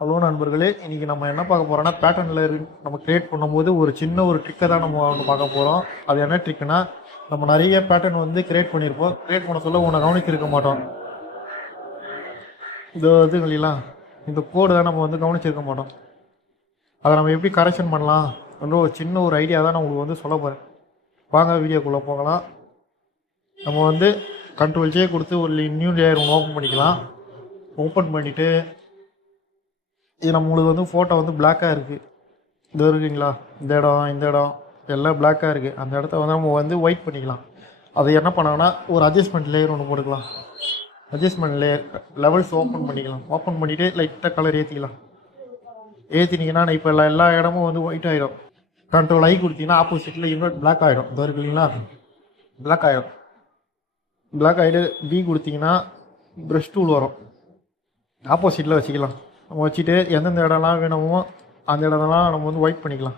Hello நண்பர்களே, இன்னைக்கு நம்ம என்ன பார்க்க போறோம்னா பேட்டர்ன்ல நம்ம கிரியேட் பண்ணும்போது ஒரு சின்ன ஒரு ட்ரிக்கை தான் நம்ம ஒன்று பார்க்க போறோம். அது என்ன ட்ரிக்னா, நம்ம நிறைய பேட்டர்ன் வந்து கிரியேட் பண்ணியிருப்போம். கிரியேட் பண்ண சொல்ல உன்னை கவனிச்சிருக்க மாட்டோம். இதுங்களா இந்த கோடு தான் நம்ம வந்து கவனிச்சிருக்க மாட்டோம். அதை நம்ம எப்படி கரெக்ஷன் பண்ணலாம் என்ற ஒரு சின்ன ஒரு ஐடியா தான் நான் உங்களுக்கு வந்து சொல்ல போகிறேன். வாங்க வீடியோக்குள்ளே போகலாம். நம்ம வந்து கண்ட்ரோல் ஜே கொடுத்து ஒரு நியூ லேயர் ஒன்று ஓப்பன் பண்ணிக்கலாம். ஓப்பன் பண்ணிவிட்டு இது நம்மளுக்கு வந்து ஃபோட்டோ வந்து பிளாக்காக இருக்குது. இது இருக்குங்களா, இந்த இடம் எல்லாம் பிளாக்காக இருக்குது. அந்த இடத்த வந்து நம்ம வந்து ஒயிட் பண்ணிக்கலாம். அதை என்ன பண்ணோன்னா ஒரு அட்ஜஸ்ட்மெண்ட் லேயர் ஒன்று போட்டுக்கலாம். அட்ஜஸ்ட்மெண்ட் லேயர் லெவல்ஸ் ஓப்பன் பண்ணிக்கலாம். ஓப்பன் பண்ணிவிட்டு லைட்டாக கலர் ஏற்றிக்கலாம். ஏற்றினீங்கன்னா இப்போ எல்லா இடமும் வந்து ஒயிட் ஆகிடும். கண்ட்ரோல் ஐ கொடுத்தீங்கன்னா ஆப்போசிட்டில் இன்னொரு பிளாக் ஆகிடும். இது இருக்குங்களா, பிளாக் ஆகிடும். பிளாக் ஆகிட்டு பி கொடுத்தீங்கன்னா ப்ரஷ் டூல் வரும். ஆப்போசிட்டில் வச்சுக்கலாம். நம்ம வச்சுட்டு எந்தெந்த இடம்லாம் வேணுமோ அந்த இடம்லாம் நம்ம வந்து ஒயிட் பண்ணிக்கலாம்.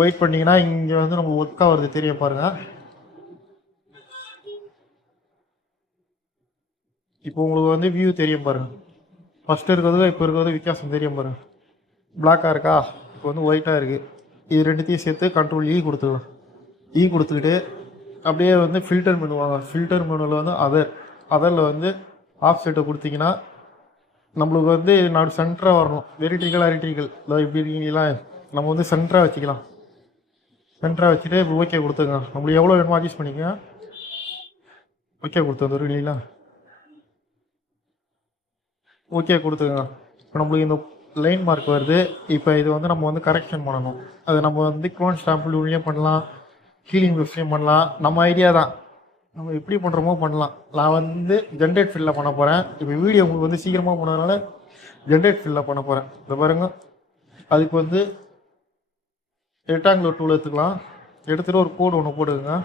ஒயிட் பண்ணிங்கன்னா இங்கே வந்து நம்ம ஒர்க்காக வருது தெரிய பாருங்கள். இப்போ உங்களுக்கு வந்து வியூ தெரியும் பாருங்கள். ஃபஸ்ட்டு இருக்கிறது இப்போ இருக்கிறது வித்தியாசம் தெரியும் பாருங்கள். பிளாக்காக இருக்கா, இப்போ வந்து ஒயிட்டாக இருக்குது. இது ரெண்டுத்தையும் சேர்த்து கண்ட்ரோல் இ கொடுத்துக்கலாம். இ கொடுத்துக்கிட்டு அப்படியே வந்து ஃபில்டர் மெனு வாங்க. ஃபில்டர் மெனுவில் வந்து அதரில் வந்து ஆஃப் செட்டை கொடுத்தீங்கன்னா நம்மளுக்கு வந்து நான் சென்டராக வரணும். வெரிட்ரிக்கல் அரிட்ரிக்கல் இப்படி இருக்கீங்களா, நம்ம வந்து சென்டராக வச்சுக்கலாம். சென்டராக வச்சுட்டு இப்போ ஓகே கொடுத்துங்க. நம்மளுக்கு எவ்வளோ வேணுமோ அட்ஜஸ்ட் பண்ணிக்க. ஓகே கொடுத்து இல்லைங்களா, ஓகே கொடுத்துங்க. இப்போ நம்மளுக்கு இந்த லைன் மார்க் வருது. இப்போ இது வந்து நம்ம வந்து கரெக்ஷன் பண்ணணும். அது நம்ம வந்து க்ளோன் ஸ்டாம்பிள் உள்ளே பண்ணலாம், ஹீலிங் ப்ரஷ்லையும் பண்ணலாம். நம்ம ஐடியா தான், நம்ம எப்படி பண்ணுறோமோ பண்ணலாம். நான் வந்து ஜென்ரேட் ஃபில்லில் பண்ண போகிறேன். இப்போ வீடியோ உங்களுக்கு வந்து சீக்கிரமாக போனதுனால ஜென்ரேட் ஃபில்லில் பண்ண போகிறேன். இதை பாருங்க. அதுக்கு வந்து ரெக்டாங்குலர் டூல் எடுத்துக்கலாம். எடுத்துகிட்டு ஒரு கோடு ஒன்று போட்டுக்கோங்க.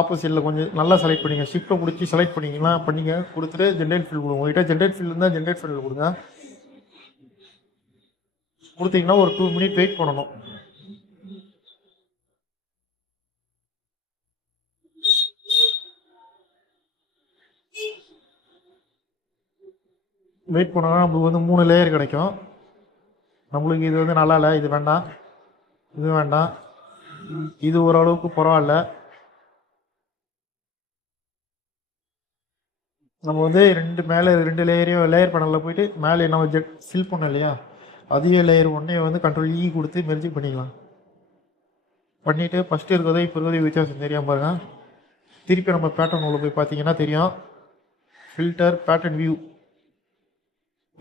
ஆப்போசிட்டில் கொஞ்சம் நல்லா செலக்ட் பண்ணிங்க. ஷிஃப்ட்டை பிடிச்சி செலக்ட் பண்ணிங்கன்னா பண்ணிங்க. கொடுத்துட்டு ஜென்ரேட் ஃபில் கொடுங்க. உங்கள்கிட்ட ஜென்ரேட் ஃபில் இருந்தால் ஜென்ரேட் ஃபில் கொடுங்க. கொடுத்தீங்கன்னா ஒரு 2 மினிட் வெயிட் பண்ணணும். வெயிட் பண்ணோன்னா நம்மளுக்கு வந்து 3 லேயர் கிடைக்கும். நம்மளுக்கு இது வந்து நல்லா இல்லை, இது வேண்டாம், இது வேண்டாம், இது ஓரளவுக்கு பரவாயில்ல. நம்ம வந்து மேலே 2 லேயரையும் லேயர் பேனலில் போயிட்டு மேலே நம்ம ஃபில் பண்ணோம் இல்லையா, அதே லேயர் ஒன்றே வந்து கண்ட்ரோல் இ கொடுத்து மெர்ஜி பண்ணிக்கலாம். பண்ணிவிட்டு ஃபஸ்ட்டு இருக்கிறதோ இப்போ இருக்கிறதோ வித்தியாசம் தெரியாமல் பாருங்கள். திருப்பி நம்ம பேட்டர்ன் உள்ள போய் பார்த்தீங்கன்னா தெரியும். ஃபில்டர் பேட்டர்ன் வியூ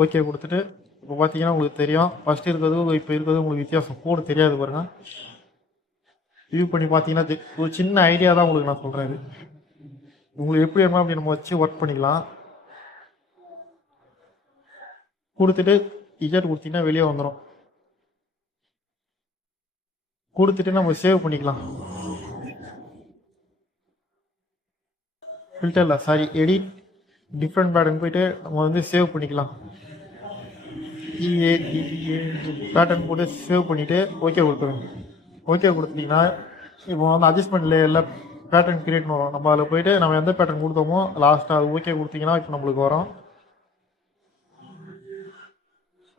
ஓகே கொடுத்துட்டு இப்போ பார்த்தீங்கன்னா உங்களுக்கு தெரியும். ஃபஸ்ட்டு இருக்கிறது இப்போ இருக்கிறது உங்களுக்கு வித்தியாசம் கோடு தெரியாது பாருங்கள். வியூ பண்ணி பார்த்தீங்கன்னா ஒரு சின்ன ஐடியா தான் உங்களுக்கு நான் சொல்கிறேன். இது உங்களுக்கு எப்படி வேணுமோ அப்படி நம்ம வச்சு ஒர்க் பண்ணிக்கலாம். கொடுத்துட்டு இஜெட் கொடுத்தீங்கன்னா வெளியே வந்துடும். கொடுத்துட்டு நம்ம சேவ் பண்ணிக்கலாம். ஃபில்டரில் சாரி எடிட் டிஃப்ரெண்ட் பேட்டர்ன் போயிட்டு நம்ம வந்து சேவ் பண்ணிக்கலாம். பேட்டர்ன் போட்டு சேவ் பண்ணிவிட்டு ஓகே கொடுத்துருங்க. ஓகே கொடுத்தீங்கன்னா இப்போ வந்து அட்ஜஸ்ட்மெண்ட்டில் எல்லாம் பேட்டர்ன் கிரியேட் வரும். நம்ம அதில் போயிட்டு நம்ம எந்த பேட்டர்ன் கொடுத்தோமோ லாஸ்ட்டாக அது ஓகே கொடுத்தீங்கன்னா இப்போ நம்மளுக்கு வரும்.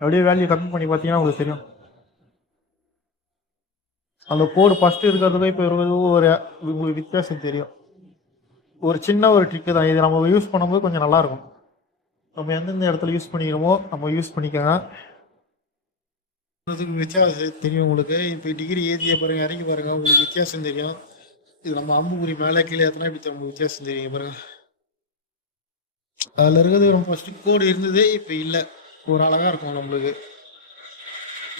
அப்படியே வேல்யூ கம்மி பண்ணி பார்த்தீங்கன்னா உங்களுக்கு தெரியும். அந்த கோடு ஃபஸ்ட்டு இருக்கிறதுக்கு இப்போ ஒரு உங்களுக்கு வித்தியாசம் தெரியும். ஒரு சின்ன ஒரு ட்ரிக்கு தான் இது. நம்ம யூஸ் பண்ணும்போது கொஞ்சம் நல்லாயிருக்கும். நம்ம எந்தெந்த இடத்துல யூஸ் பண்ணிக்கிறோமோ நம்ம யூஸ் பண்ணிக்கோங்க. வித்தியாசம் தெரியும் உங்களுக்கு. இப்போ டிகிரி ஏற்றிய பாருங்கள், இறங்கி பாருங்கள், உங்களுக்கு வித்தியாசம் தெரியும். இது நம்ம அம்புக்குறி மேலே கீழே ஏற்றினா இப்படி உங்களுக்கு வித்தியாசம் தெரியுங்க பாருங்கள். அதில் இருக்கிறது நம்ம ஃபஸ்ட்டு கோடு இருந்தது, இப்போ இல்லை. ஒரு அழகாக இருக்கும் நம்மளுக்கு.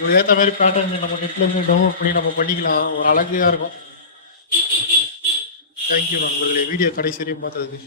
ஒரு ஏற்ற மாதிரி பேட்டர்ன் நம்ம நெட்லேருந்து டவுன்லோட் பண்ணி நம்ம பண்ணிக்கலாம். ஒரு அழகாக இருக்கும். தேங்க்யூ நண்பர்களே, வீடியோ கடைசி வரையும் பார்த்ததுக்கு.